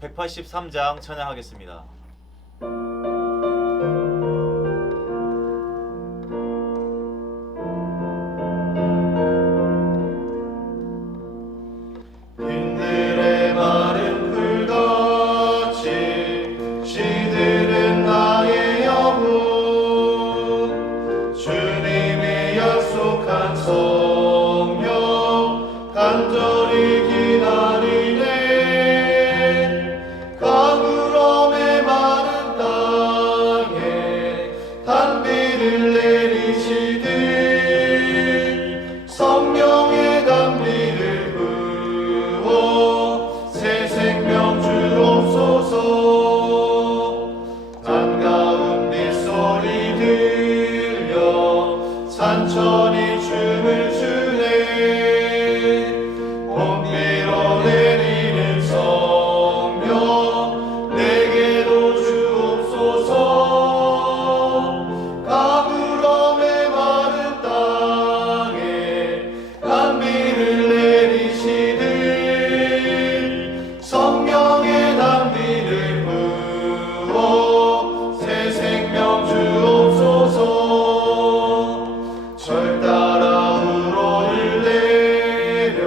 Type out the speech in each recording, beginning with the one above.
183장 찬양하겠습니다. 빈들의 마른 풀같이 시들은 나의 영혼, 주님이 약속한 성령 간절히 기다리네. 가물음의 마른 땅에 단비를 내리시듯 성령의 단비를 부어 새 생명 주옵소서. 한가운 빗소리 들려 산천이 춤을 추네. 봄비로 내리는 성령 내게도 주옵소서. 가물음의 마른 땅에 단비를 내리시듯 성령의 단비를 부어 새 생명 주옵소서. 절 따라 우로를 내려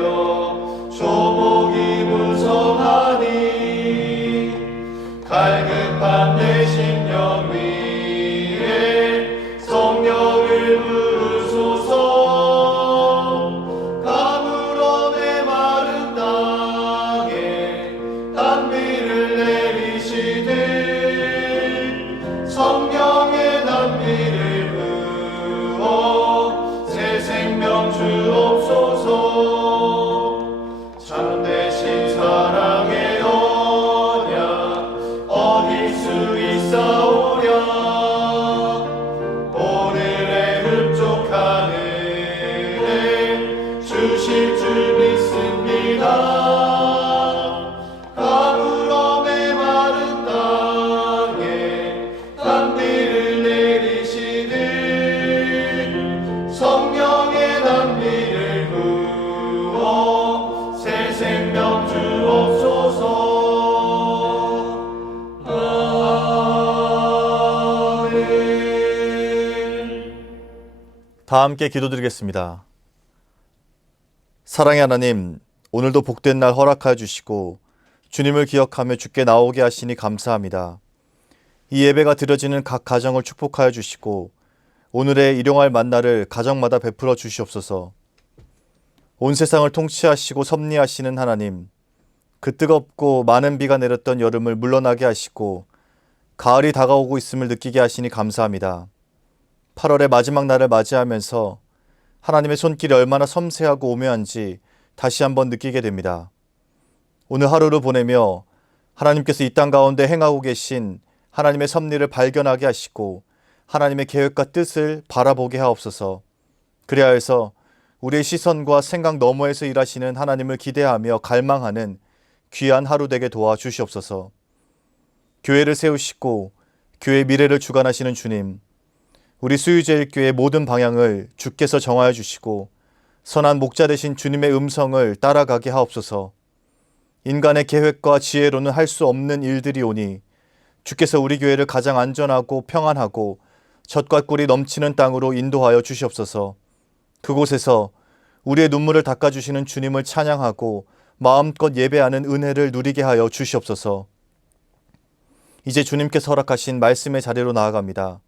조목이 무성하니 갈급한 내 심령 위에 성령을 부으소서. 가물음의 마른 땅에 단비를 내리시듯 성령의 단비를 부어 새 생명 주옵소서. 참되신 사랑의 언약 어딜 수 있사오랴. 오늘의 흡족한 은혜 주실 줄 믿습니다. 가물음의 마른 땅에 단비를 내리시듯 성령의 단비를 부어 새 생명 주옵소서. 아멘. 다 함께 기도드리겠습니다. 사랑의 하나님, 오늘도 복된 날 허락하여 주시고 주님을 기억하며 주께 나오게 하시니 감사합니다. 이 예배가 드려지는 각 가정을 축복하여 주시고 오늘의 일용할 만나를 가정마다 베풀어 주시옵소서. 온 세상을 통치하시고 섭리하시는 하나님, 그 뜨겁고 많은 비가 내렸던 여름을 물러나게 하시고 가을이 다가오고 있음을 느끼게 하시니 감사합니다. 8월의 마지막 날을 맞이하면서 하나님의 손길이 얼마나 섬세하고 오묘한지 다시 한번 느끼게 됩니다. 오늘 하루를 보내며 하나님께서 이 땅 가운데 행하고 계신 하나님의 섭리를 발견하게 하시고 하나님의 계획과 뜻을 바라보게 하옵소서. 그래야 해서 우리의 시선과 생각 너머에서 일하시는 하나님을 기대하며 갈망하는 귀한 하루 되게 도와주시옵소서. 교회를 세우시고 교회의 미래를 주관하시는 주님, 우리 수유제일교회의 모든 방향을 주께서 정하여 주시고 선한 목자 되신 주님의 음성을 따라가게 하옵소서. 인간의 계획과 지혜로는 할 수 없는 일들이 오니 주께서 우리 교회를 가장 안전하고 평안하고 젖과 꿀이 넘치는 땅으로 인도하여 주시옵소서. 그곳에서 우리의 눈물을 닦아주시는 주님을 찬양하고 마음껏 예배하는 은혜를 누리게 하여 주시옵소서. 이제 주님께서 허락하신 말씀의 자리로 나아갑니다.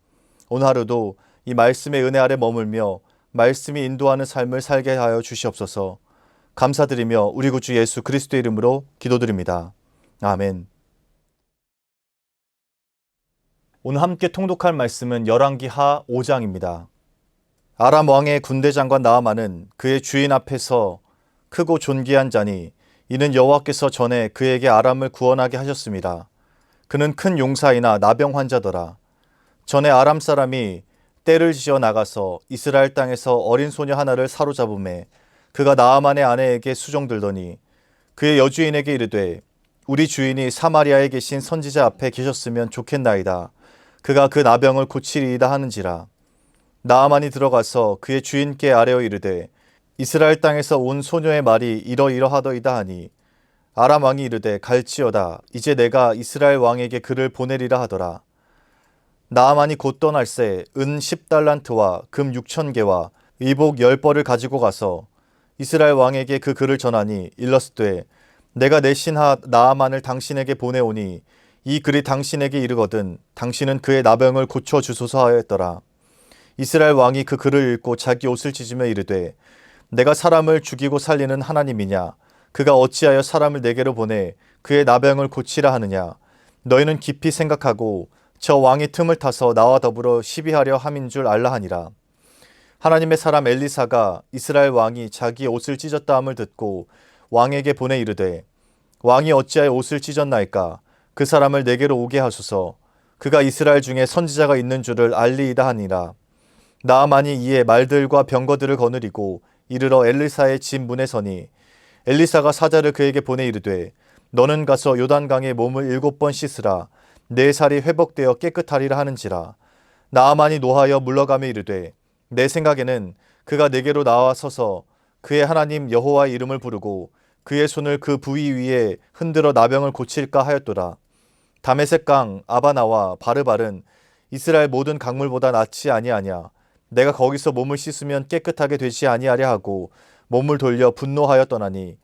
오늘 하루도 이 말씀의 은혜 아래 머물며 말씀이 인도하는 삶을 살게 하여 주시옵소서. 감사드리며 우리 구주 예수 그리스도의 이름으로 기도드립니다. 아멘. 오늘 함께 통독할 말씀은 열왕기하 5장입니다. 아람 왕의 군대장관 나아만은 그의 주인 앞에서 크고 존귀한 자니 이는 여호와께서 전에 그에게 아람을 구원하게 하셨습니다. 그는 큰 용사이나 나병 환자더라. 전에 아람 사람이 떼를 지어 나가서 이스라엘 땅에서 어린 소녀 하나를 사로잡음에 그가 나아만의 아내에게 수종들더니 그의 여주인에게 이르되 우리 주인이 사마리아에 계신 선지자 앞에 계셨으면 좋겠나이다. 그가 그 나병을 고치리이다 하는지라. 나아만이 들어가서 그의 주인께 아뢰어 이르되 이스라엘 땅에서 온 소녀의 말이 이러이러하더이다 하니 아람 왕이 이르되 갈지어다. 이제 내가 이스라엘 왕에게 그를 보내리라 하더라. 나아만이 곧 떠날새 은 10달란트와 금 6,000개와 의복 10벌을 가지고 가서 이스라엘 왕에게 그 글을 전하니 일렀으되 내가 내 신하 나아만을 당신에게 보내오니 이 글이 당신에게 이르거든 당신은 그의 나병을 고쳐 주소서 하였더라. 이스라엘 왕이 그 글을 읽고 자기 옷을 찢으며 이르되 내가 사람을 죽이고 살리는 하나님이냐? 그가 어찌하여 사람을 내게로 보내 그의 나병을 고치라 하느냐? 너희는 깊이 생각하고 저 왕의 틈을 타서 나와 더불어 시비하려 함인 줄 알라 하니라. 하나님의 사람 엘리사가 이스라엘 왕이 자기 옷을 찢었다 함을 듣고 왕에게 보내 이르되 왕이 어찌하여 옷을 찢었나이까? 그 사람을 내게로 오게 하소서. 그가 이스라엘 중에 선지자가 있는 줄을 알리이다 하니라. 나아만이 이에 말들과 병거들을 거느리고 이르러 엘리사의 집 문에 서니 엘리사가 사자를 그에게 보내 이르되 너는 가서 요단강에 몸을 7번 씻으라. 내 살이 회복되어 깨끗하리라 하는지라. 나아만이 노하여 물러가며 이르되 내 생각에는 그가 내게로 나와서서 그의 하나님 여호와의 이름을 부르고 그의 손을 그 부위 위에 흔들어 나병을 고칠까 하였도다. 다메섹강 아바나와 바르발은 이스라엘 모든 강물보다 낫지 아니하냐. 내가 거기서 몸을 씻으면 깨끗하게 되지 아니하랴 하고 몸을 돌려 분노하여 떠나니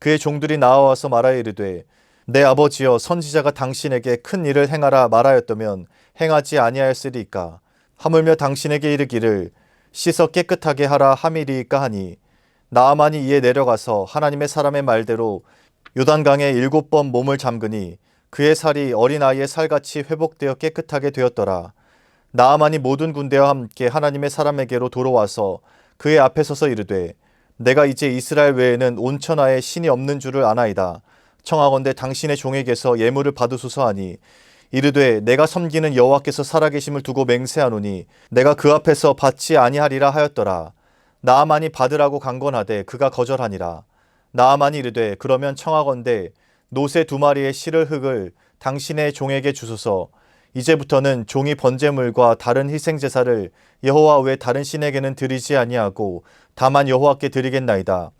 그의 종들이 나와서 말하여 이르되 내 아버지여 선지자가 당신에게 큰 일을 행하라 말하였다면 행하지 아니하였으리이까. 하물며 당신에게 이르기를 씻어 깨끗하게 하라 함이리이까 하니 나아만이 이에 내려가서 하나님의 사람의 말대로 요단강에 7번 몸을 잠그니 그의 살이 어린아이의 살같이 회복되어 깨끗하게 되었더라. 나아만이 모든 군대와 함께 하나님의 사람에게로 돌아와서 그의 앞에 서서 이르되 내가 이제 이스라엘 외에는 온 천하에 신이 없는 줄을 아나이다. 청하건대 당신의 종에게서 예물을 받으소서 하니 이르되 내가 섬기는 여호와께서 살아계심을 두고 맹세하노니 내가 그 앞에서 받지 아니하리라 하였더라. 나아만이 받으라고 강권하되 그가 거절하니라. 나아만이 이르되 그러면 청하건대 노새 2마리의 실을 흙을 당신의 종에게 주소서. 이제부터는 종이 번제물과 다른 희생제사를 여호와 외 다른 신에게는 드리지 아니하고 다만 여호와께 드리겠나이다.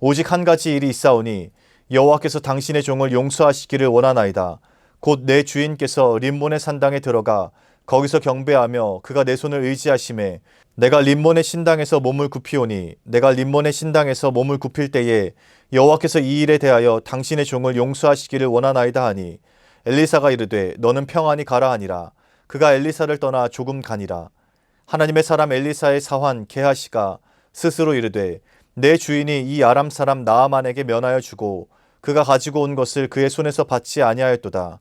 오직 한 가지 일이 있사오니 여호와께서 당신의 종을 용서하시기를 원하나이다. 곧 내 주인께서 림몬의 산당에 들어가 거기서 경배하며 그가 내 손을 의지하심에 내가 림몬의 신당에서 몸을 굽히오니 내가 림몬의 신당에서 몸을 굽힐 때에 여호와께서 이 일에 대하여 당신의 종을 용서하시기를 원하나이다 하니 엘리사가 이르되 너는 평안히 가라 하니라. 그가 엘리사를 떠나 조금 가니라. 하나님의 사람 엘리사의 사환 게하시가 스스로 이르되 내 주인이 이 아람 사람 나아만에게 면하여 주고 그가 가지고 온 것을 그의 손에서 받지 아니하였도다.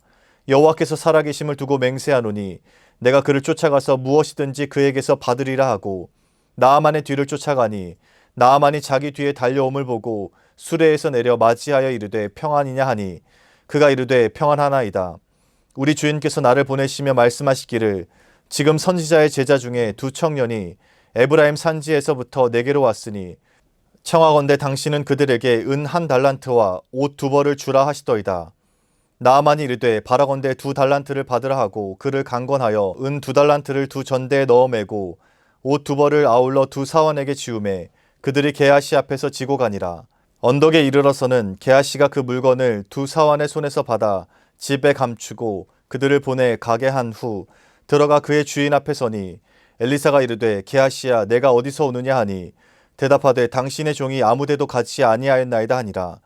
여호와께서 살아계심을 두고 맹세하노니 내가 그를 쫓아가서 무엇이든지 그에게서 받으리라 하고 나아만의 뒤를 쫓아가니 나아만이 자기 뒤에 달려옴을 보고 수레에서 내려 맞이하여 이르되 평안이냐 하니 그가 이르되 평안하나이다. 우리 주인께서 나를 보내시며 말씀하시기를 지금 선지자의 제자 중에 2 청년이 에브라임 산지에서부터 내게로 왔으니 청하건대 당신은 그들에게 은 1달란트와 옷 2벌을 주라 하시더이다. 나아만이 이르되 바라건대 2달란트를 받으라 하고 그를 강권하여 은 2달란트를 2 전대에 넣어 매고 옷 2벌을 아울러 2 사원에게 지우매 그들이 게하시 앞에서 지고 가니라. 언덕에 이르러서는 게하시가 그 물건을 2 사원의 손에서 받아 집에 감추고 그들을 보내 가게 한 후 들어가 그의 주인 앞에 서니 엘리사가 이르되 게하시야 내가 어디서 오느냐 하니 대답하되 당신의 종이 아무데도 가지 아니하였나이다 하니라.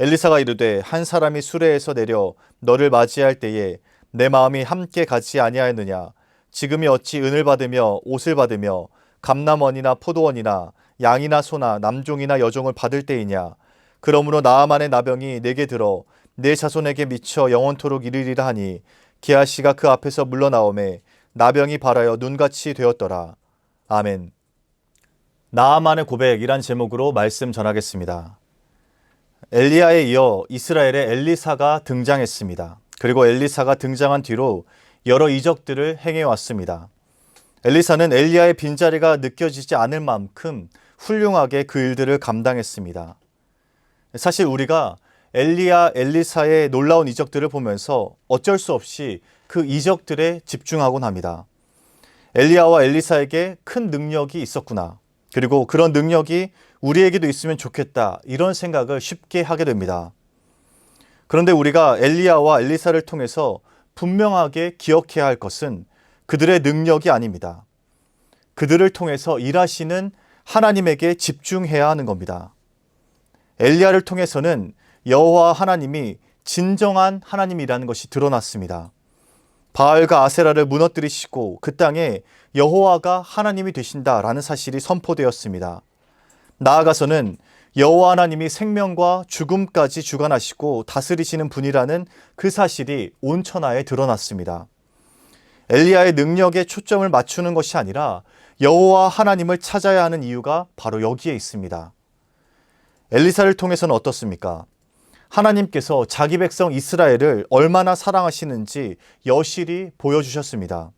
엘리사가 이르되 한 사람이 수레에서 내려 너를 맞이할 때에 내 마음이 함께 가지 아니하였느냐. 지금이 어찌 은을 받으며 옷을 받으며 감남원이나 포도원이나 양이나 소나 남종이나 여종을 받을 때이냐. 그러므로 나아만의 나병이 내게 들어 내 자손에게 미쳐 영원토록 이르리라 하니 게하시가 그 앞에서 물러나오매 나병이 발하여 눈같이 되었더라. 아멘. 나아만의 고백이란 제목으로 말씀 전하겠습니다. 엘리야에 이어 이스라엘의 엘리사가 등장했습니다. 그리고 엘리사가 등장한 뒤로 여러 이적들을 행해왔습니다. 엘리사는 엘리야의 빈자리가 느껴지지 않을 만큼 훌륭하게 그 일들을 감당했습니다. 사실 우리가 엘리사의 놀라운 이적들을 보면서 어쩔 수 없이 그 이적들에 집중하곤 합니다. 엘리야와 엘리사에게 큰 능력이 있었구나. 그리고 그런 능력이 우리에게도 있으면 좋겠다. 이런 생각을 쉽게 하게 됩니다. 그런데 우리가 엘리야와 엘리사를 통해서 분명하게 기억해야 할 것은 그들의 능력이 아닙니다. 그들을 통해서 일하시는 하나님에게 집중해야 하는 겁니다. 엘리야를 통해서는 여호와 하나님이 진정한 하나님이라는 것이 드러났습니다. 바알과 아세라를 무너뜨리시고 그 땅에 여호와가 하나님이 되신다라는 사실이 선포되었습니다. 나아가서는 여호와 하나님이 생명과 죽음까지 주관하시고 다스리시는 분이라는 그 사실이 온 천하에 드러났습니다. 엘리야의 능력에 초점을 맞추는 것이 아니라 여호와 하나님을 찾아야 하는 이유가 바로 여기에 있습니다. 엘리사를 통해서는 어떻습니까? 하나님께서 자기 백성 이스라엘을 얼마나 사랑하시는지 여실히 보여주셨습니다.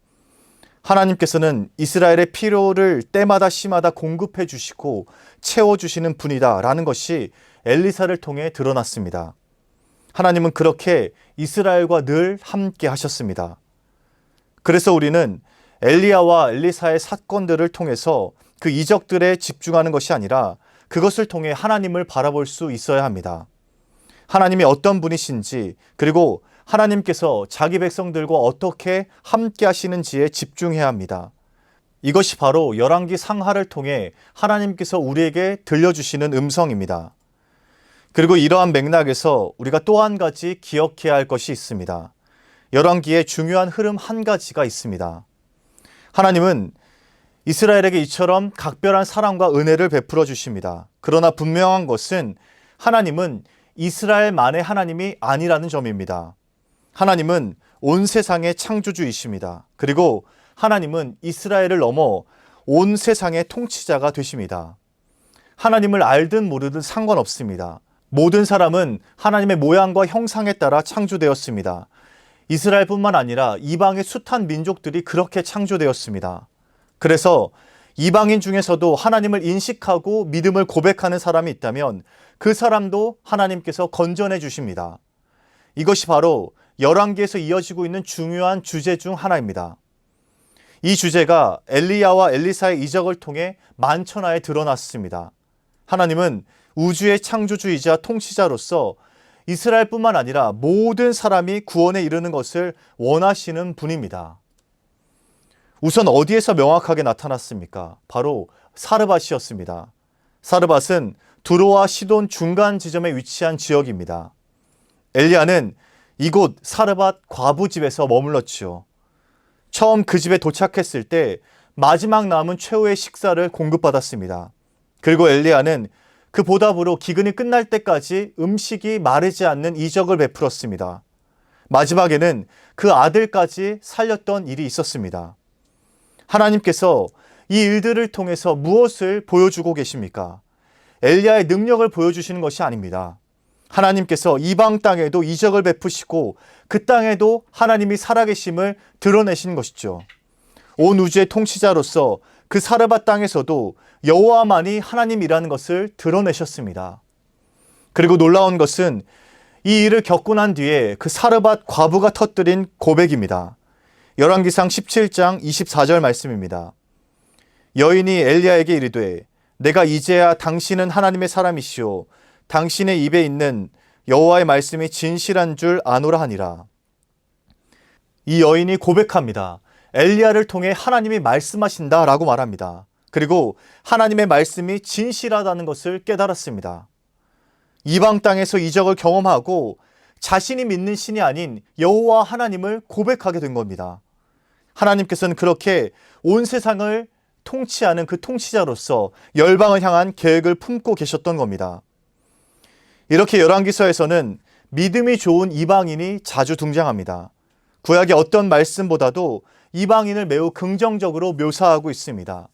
하나님께서는 이스라엘의 필요를 때마다 시마다 공급해 주시고 채워주시는 분이다라는 것이 엘리사를 통해 드러났습니다. 하나님은 그렇게 이스라엘과 늘 함께 하셨습니다. 그래서 우리는 엘리야와 엘리사의 사건들을 통해서 그 이적들에 집중하는 것이 아니라 그것을 통해 하나님을 바라볼 수 있어야 합니다. 하나님이 어떤 분이신지, 그리고 하나님께서 자기 백성들과 어떻게 함께 하시는지에 집중해야 합니다. 이것이 바로 열왕기 상하를 통해 하나님께서 우리에게 들려주시는 음성입니다. 그리고 이러한 맥락에서 우리가 또 한 가지 기억해야 할 것이 있습니다. 열왕기에 중요한 흐름 한 가지가 있습니다. 하나님은 이스라엘에게 이처럼 각별한 사랑과 은혜를 베풀어 주십니다. 그러나 분명한 것은 하나님은 이스라엘만의 하나님이 아니라는 점입니다. 하나님은 온 세상의 창조주이십니다. 그리고 하나님은 이스라엘을 넘어 온 세상의 통치자가 되십니다. 하나님을 알든 모르든 상관없습니다. 모든 사람은 하나님의 모양과 형상에 따라 창조되었습니다. 이스라엘뿐만 아니라 이방의 숱한 민족들이 그렇게 창조되었습니다. 그래서 이방인 중에서도 하나님을 인식하고 믿음을 고백하는 사람이 있다면 그 사람도 하나님께서 건져내 주십니다. 이것이 바로 열왕기에서 이어지고 있는 중요한 주제 중 하나입니다. 이 주제가 엘리야와 엘리사의 이적을 통해 만천하에 드러났습니다. 하나님은 우주의 창조주이자 통치자로서 이스라엘뿐만 아니라 모든 사람이 구원에 이르는 것을 원하시는 분입니다. 우선 어디에서 명확하게 나타났습니까? 바로 사르밧이었습니다. 사르밧은 두로와 시돈 중간 지점에 위치한 지역입니다. 엘리야는 이곳 사르밧 과부 집에서 머물렀지요. 처음 그 집에 도착했을 때 마지막 남은 최후의 식사를 공급받았습니다. 그리고 엘리야는 그 보답으로 기근이 끝날 때까지 음식이 마르지 않는 이적을 베풀었습니다. 마지막에는 그 아들까지 살렸던 일이 있었습니다. 하나님께서 이 일들을 통해서 무엇을 보여주고 계십니까? 엘리야의 능력을 보여주시는 것이 아닙니다. 하나님께서 이방 땅에도 이적을 베푸시고 그 땅에도 하나님이 살아계심을 드러내신 것이죠. 온 우주의 통치자로서 그 사르밧 땅에서도 여호와만이 하나님이라는 것을 드러내셨습니다. 그리고 놀라운 것은 이 일을 겪고 난 뒤에 그 사르밧 과부가 터뜨린 고백입니다. 열왕기상 17장 24절 말씀입니다. 여인이 엘리야에게 이르되 내가 이제야 당신은 하나님의 사람이시오 당신의 입에 있는 여호와의 말씀이 진실한 줄 아노라 하니라. 이 여인이 고백합니다. 엘리야를 통해 하나님이 말씀하신다라고 말합니다. 그리고 하나님의 말씀이 진실하다는 것을 깨달았습니다. 이방 땅에서 이적을 경험하고 자신이 믿는 신이 아닌 여호와 하나님을 고백하게 된 겁니다. 하나님께서는 그렇게 온 세상을 통치하는 그 통치자로서 열방을 향한 계획을 품고 계셨던 겁니다. 이렇게 열왕기서에서는 믿음이 좋은 이방인이 자주 등장합니다. 구약의 어떤 말씀보다도 이방인을 매우 긍정적으로 묘사하고 있습니다.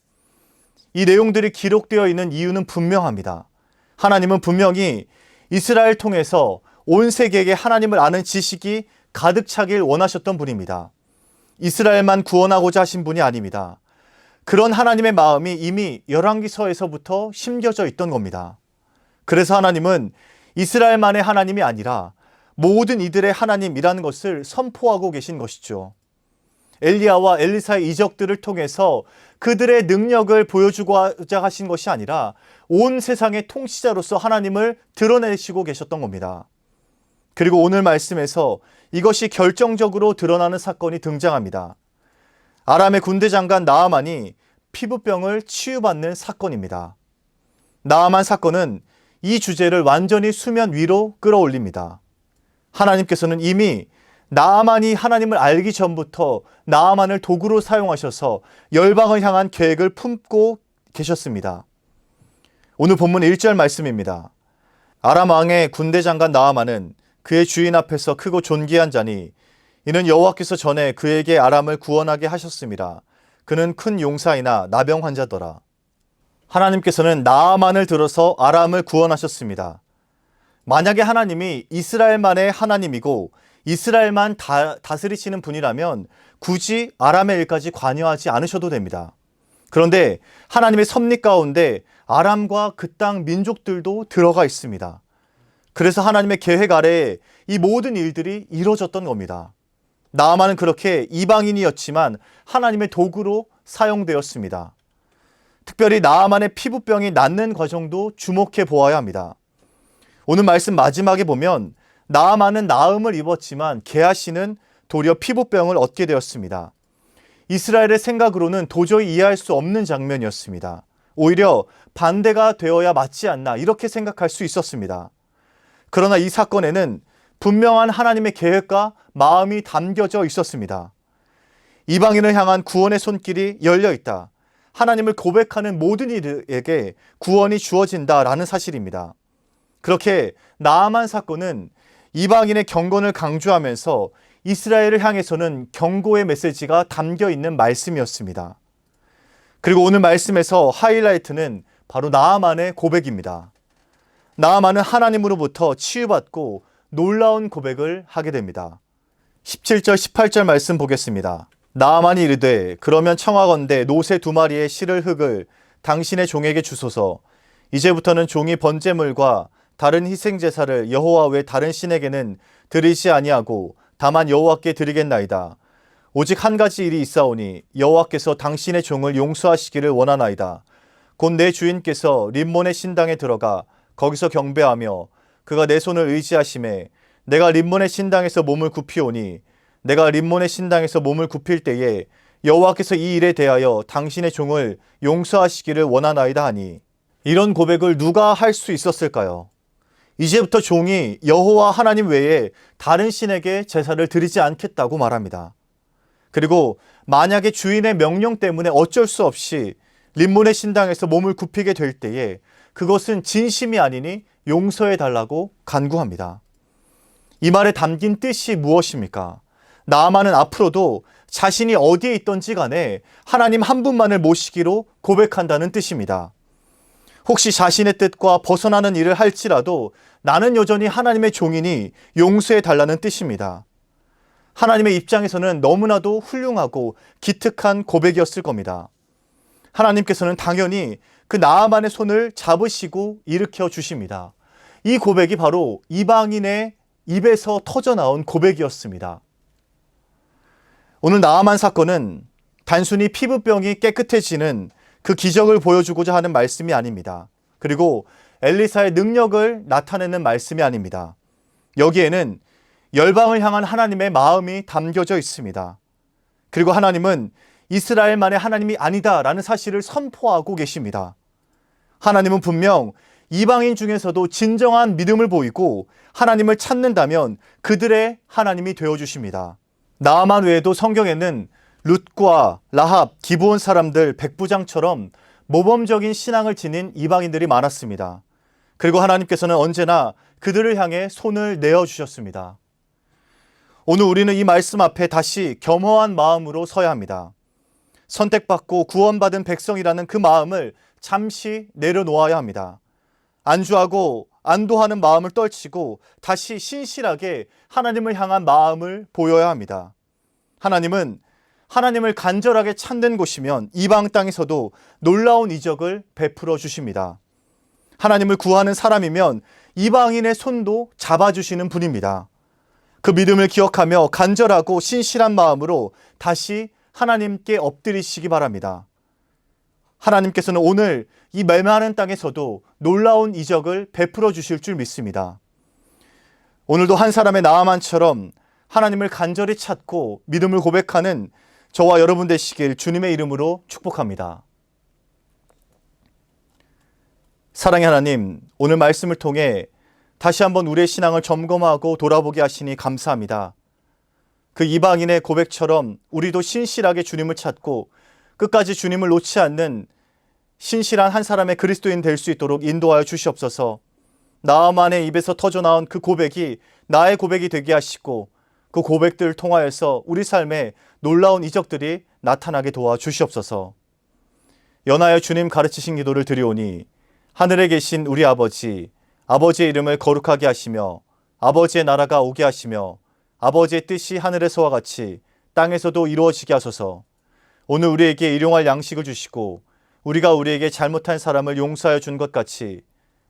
이 내용들이 기록되어 있는 이유는 분명합니다. 하나님은 분명히 이스라엘 통해서 온 세계에게 하나님을 아는 지식이 가득 차길 원하셨던 분입니다. 이스라엘만 구원하고자 하신 분이 아닙니다. 그런 하나님의 마음이 이미 열왕기서에서부터 심겨져 있던 겁니다. 그래서 하나님은 이스라엘만의 하나님이 아니라 모든 이들의 하나님이라는 것을 선포하고 계신 것이죠. 엘리야와 엘리사의 이적들을 통해서 그들의 능력을 보여주고자 하신 것이 아니라 온 세상의 통치자로서 하나님을 드러내시고 계셨던 겁니다. 그리고 오늘 말씀에서 이것이 결정적으로 드러나는 사건이 등장합니다. 아람의 군대 장관 나아만이 피부병을 치유받는 사건입니다. 나아만 사건은 이 주제를 완전히 수면 위로 끌어올립니다. 하나님께서는 이미 나아만이 하나님을 알기 전부터 나아만을 도구로 사용하셔서 열방을 향한 계획을 품고 계셨습니다. 오늘 본문 1절 말씀입니다. 아람 왕의 군대 장관 나아만은 그의 주인 앞에서 크고 존귀한 자니 이는 여호와께서 전에 그에게 아람을 구원하게 하셨습니다. 그는 큰 용사이나 나병 환자더라. 하나님께서는 나아만을 들어서 아람을 구원하셨습니다. 만약에 하나님이 이스라엘만의 하나님이고 이스라엘만 다스리시는 분이라면 굳이 아람의 일까지 관여하지 않으셔도 됩니다. 그런데 하나님의 섭리 가운데 아람과 그 땅 민족들도 들어가 있습니다. 그래서 하나님의 계획 아래에 이 모든 일들이 이루어졌던 겁니다. 나아만은 그렇게 이방인이었지만 하나님의 도구로 사용되었습니다. 특별히 나아만의 피부병이 낫는 과정도 주목해 보아야 합니다. 오늘 말씀 마지막에 보면 나아만은 나음을 입었지만 게하시는 도리어 피부병을 얻게 되었습니다. 이스라엘의 생각으로는 도저히 이해할 수 없는 장면이었습니다. 오히려 반대가 되어야 맞지 않나 이렇게 생각할 수 있었습니다. 그러나 이 사건에는 분명한 하나님의 계획과 마음이 담겨져 있었습니다. 이방인을 향한 구원의 손길이 열려 있다. 하나님을 고백하는 모든 이들에게 구원이 주어진다라는 사실입니다. 그렇게 나아만 사건은 이방인의 경건을 강조하면서 이스라엘을 향해서는 경고의 메시지가 담겨 있는 말씀이었습니다. 그리고 오늘 말씀에서 하이라이트는 바로 나아만의 고백입니다. 나아만은 하나님으로부터 치유받고 놀라운 고백을 하게 됩니다. 17절 18절 말씀 보겠습니다. 나아만이 이르되 그러면 청하건대 노새 2마리의 실을 흙을 당신의 종에게 주소서. 이제부터는 종이 번제물과 다른 희생제사를 여호와 외 다른 신에게는 드리지 아니하고 다만 여호와께 드리겠나이다. 오직 한 가지 일이 있사오니 여호와께서 당신의 종을 용서하시기를 원하나이다. 곧 내 주인께서 림몬의 신당에 들어가 거기서 경배하며 그가 내 손을 의지하심에 내가 림몬의 신당에서 몸을 굽히오니 내가 림몬의 신당에서 몸을 굽힐 때에 여호와께서 이 일에 대하여 당신의 종을 용서하시기를 원하나이다 하니, 이런 고백을 누가 할 수 있었을까요? 이제부터 종이 여호와 하나님 외에 다른 신에게 제사를 드리지 않겠다고 말합니다. 그리고 만약에 주인의 명령 때문에 어쩔 수 없이 림몬의 신당에서 몸을 굽히게 될 때에 그것은 진심이 아니니 용서해 달라고 간구합니다. 이 말에 담긴 뜻이 무엇입니까? 나아만은 앞으로도 자신이 어디에 있던지 간에 하나님 한 분만을 모시기로 고백한다는 뜻입니다. 혹시 자신의 뜻과 벗어나는 일을 할지라도 나는 여전히 하나님의 종이니 용서해 달라는 뜻입니다. 하나님의 입장에서는 너무나도 훌륭하고 기특한 고백이었을 겁니다. 하나님께서는 당연히 그 나아만의 손을 잡으시고 일으켜 주십니다. 이 고백이 바로 이방인의 입에서 터져나온 고백이었습니다. 오늘 나아만 사건은 단순히 피부병이 깨끗해지는 그 기적을 보여주고자 하는 말씀이 아닙니다. 그리고 엘리사의 능력을 나타내는 말씀이 아닙니다. 여기에는 열방을 향한 하나님의 마음이 담겨져 있습니다. 그리고 하나님은 이스라엘만의 하나님이 아니다라는 사실을 선포하고 계십니다. 하나님은 분명 이방인 중에서도 진정한 믿음을 보이고 하나님을 찾는다면 그들의 하나님이 되어주십니다. 나아만 외에도 성경에는 룻과 라합, 기브온 사람들, 백부장처럼 모범적인 신앙을 지닌 이방인들이 많았습니다. 그리고 하나님께서는 언제나 그들을 향해 손을 내어주셨습니다. 오늘 우리는 이 말씀 앞에 다시 겸허한 마음으로 서야 합니다. 선택받고 구원받은 백성이라는 그 마음을 잠시 내려놓아야 합니다. 안주하고 안도하는 마음을 떨치고 다시 신실하게 하나님을 향한 마음을 보여야 합니다. 하나님은 하나님을 간절하게 찾는 곳이면 이방 땅에서도 놀라운 이적을 베풀어 주십니다. 하나님을 구하는 사람이면 이방인의 손도 잡아주시는 분입니다. 그 믿음을 기억하며 간절하고 신실한 마음으로 다시 하나님께 엎드리시기 바랍니다. 하나님께서는 오늘 이 메마른 땅에서도 놀라운 이적을 베풀어 주실 줄 믿습니다. 오늘도 한 사람의 나아만처럼 하나님을 간절히 찾고 믿음을 고백하는 저와 여러분 되시길 주님의 이름으로 축복합니다. 사랑의 하나님, 오늘 말씀을 통해 다시 한번 우리의 신앙을 점검하고 돌아보게 하시니 감사합니다. 그 이방인의 고백처럼 우리도 신실하게 주님을 찾고 끝까지 주님을 놓지 않는 신실한 한 사람의 그리스도인 될 수 있도록 인도하여 주시옵소서. 나아만의 입에서 터져나온 그 고백이 나의 고백이 되게 하시고 그 고백들을 통하여서 우리 삶에 놀라운 이적들이 나타나게 도와주시옵소서. 연하여 주님 가르치신 기도를 드리오니 하늘에 계신 우리 아버지, 아버지의 이름을 거룩하게 하시며 아버지의 나라가 오게 하시며 아버지의 뜻이 하늘에서와 같이 땅에서도 이루어지게 하소서. 오늘 우리에게 일용할 양식을 주시고 우리가 우리에게 잘못한 사람을 용서하여 준 것 같이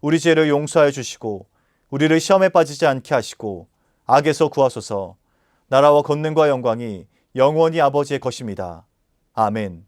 우리 죄를 용서하여 주시고 우리를 시험에 빠지지 않게 하시고 악에서 구하소서. 나라와 권능과 영광이 영원히 아버지의 것입니다. 아멘.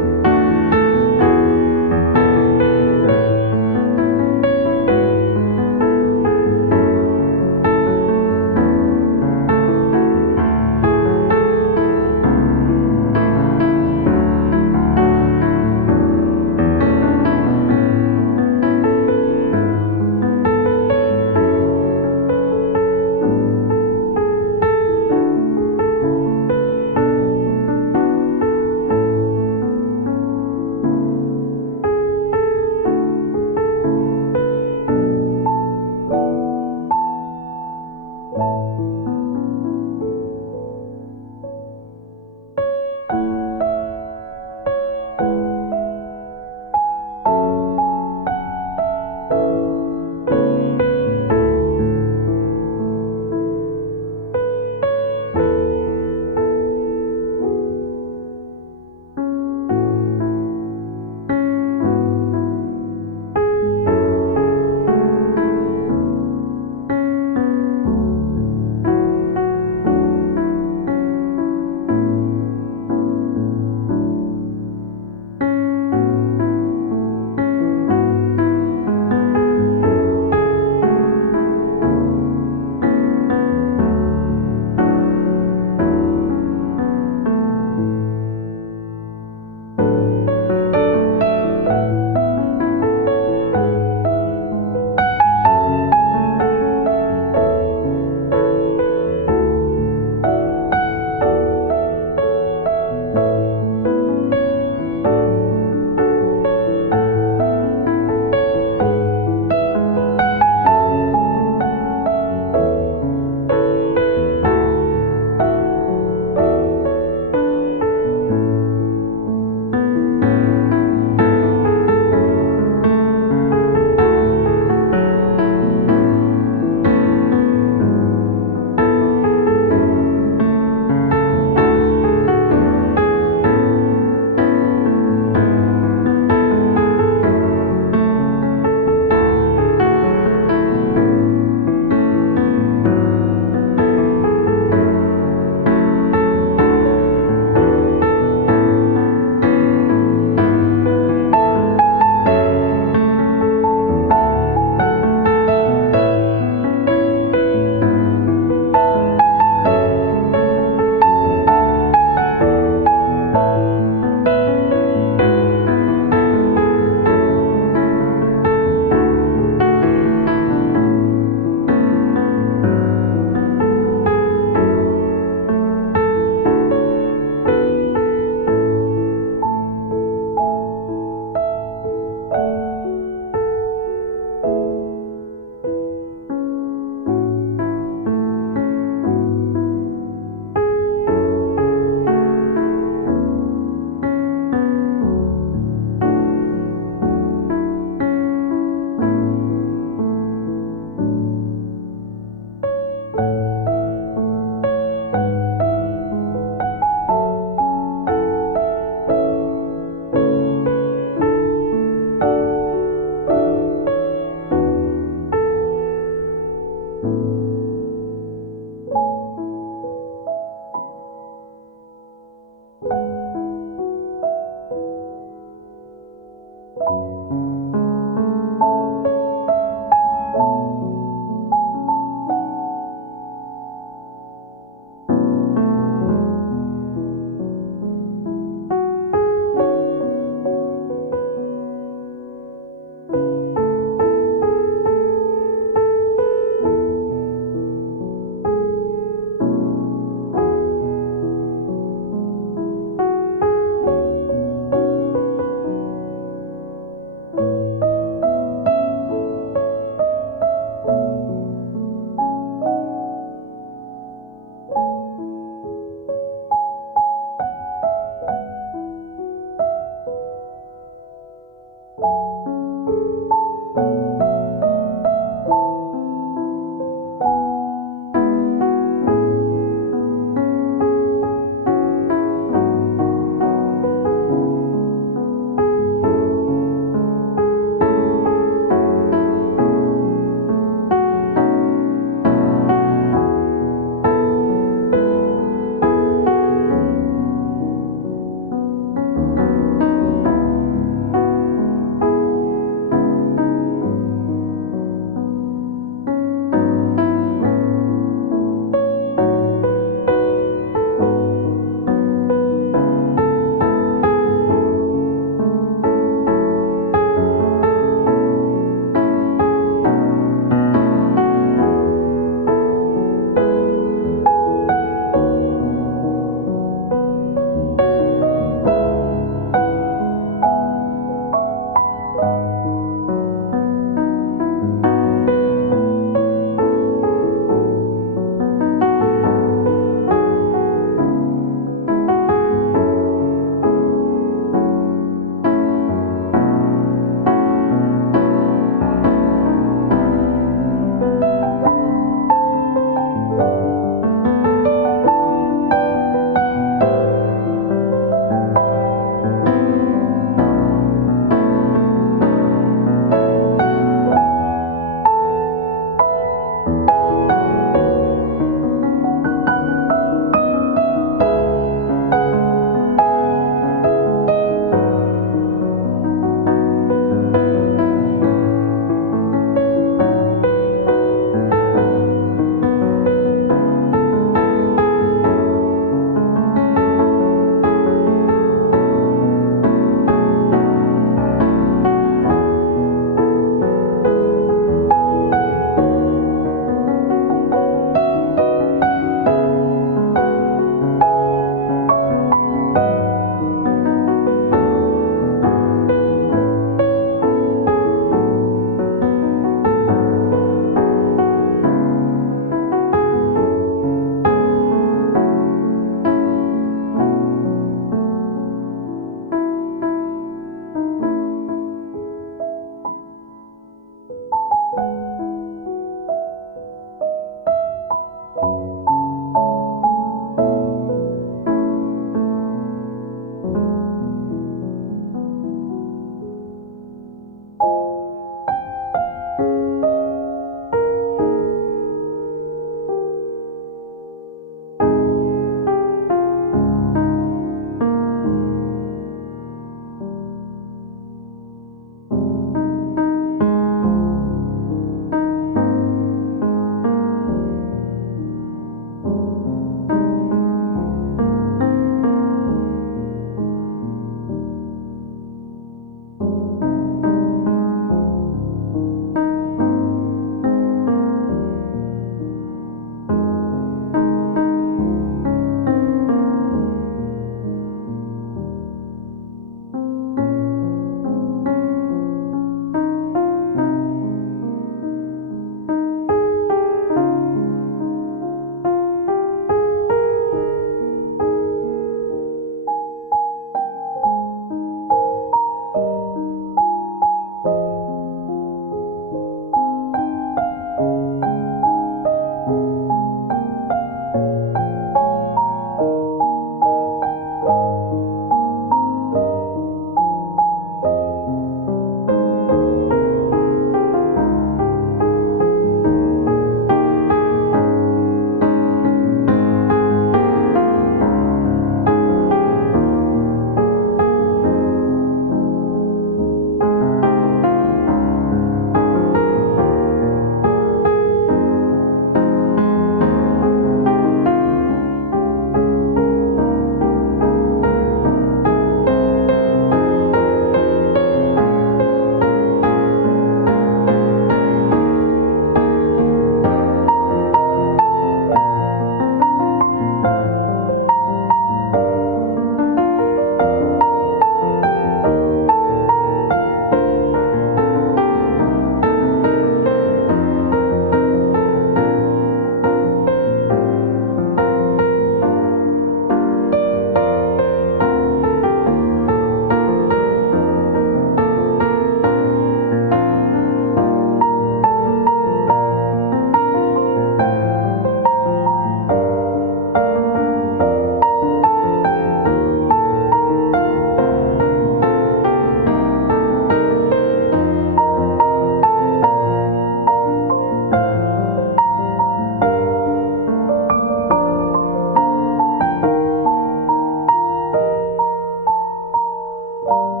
주옵소서.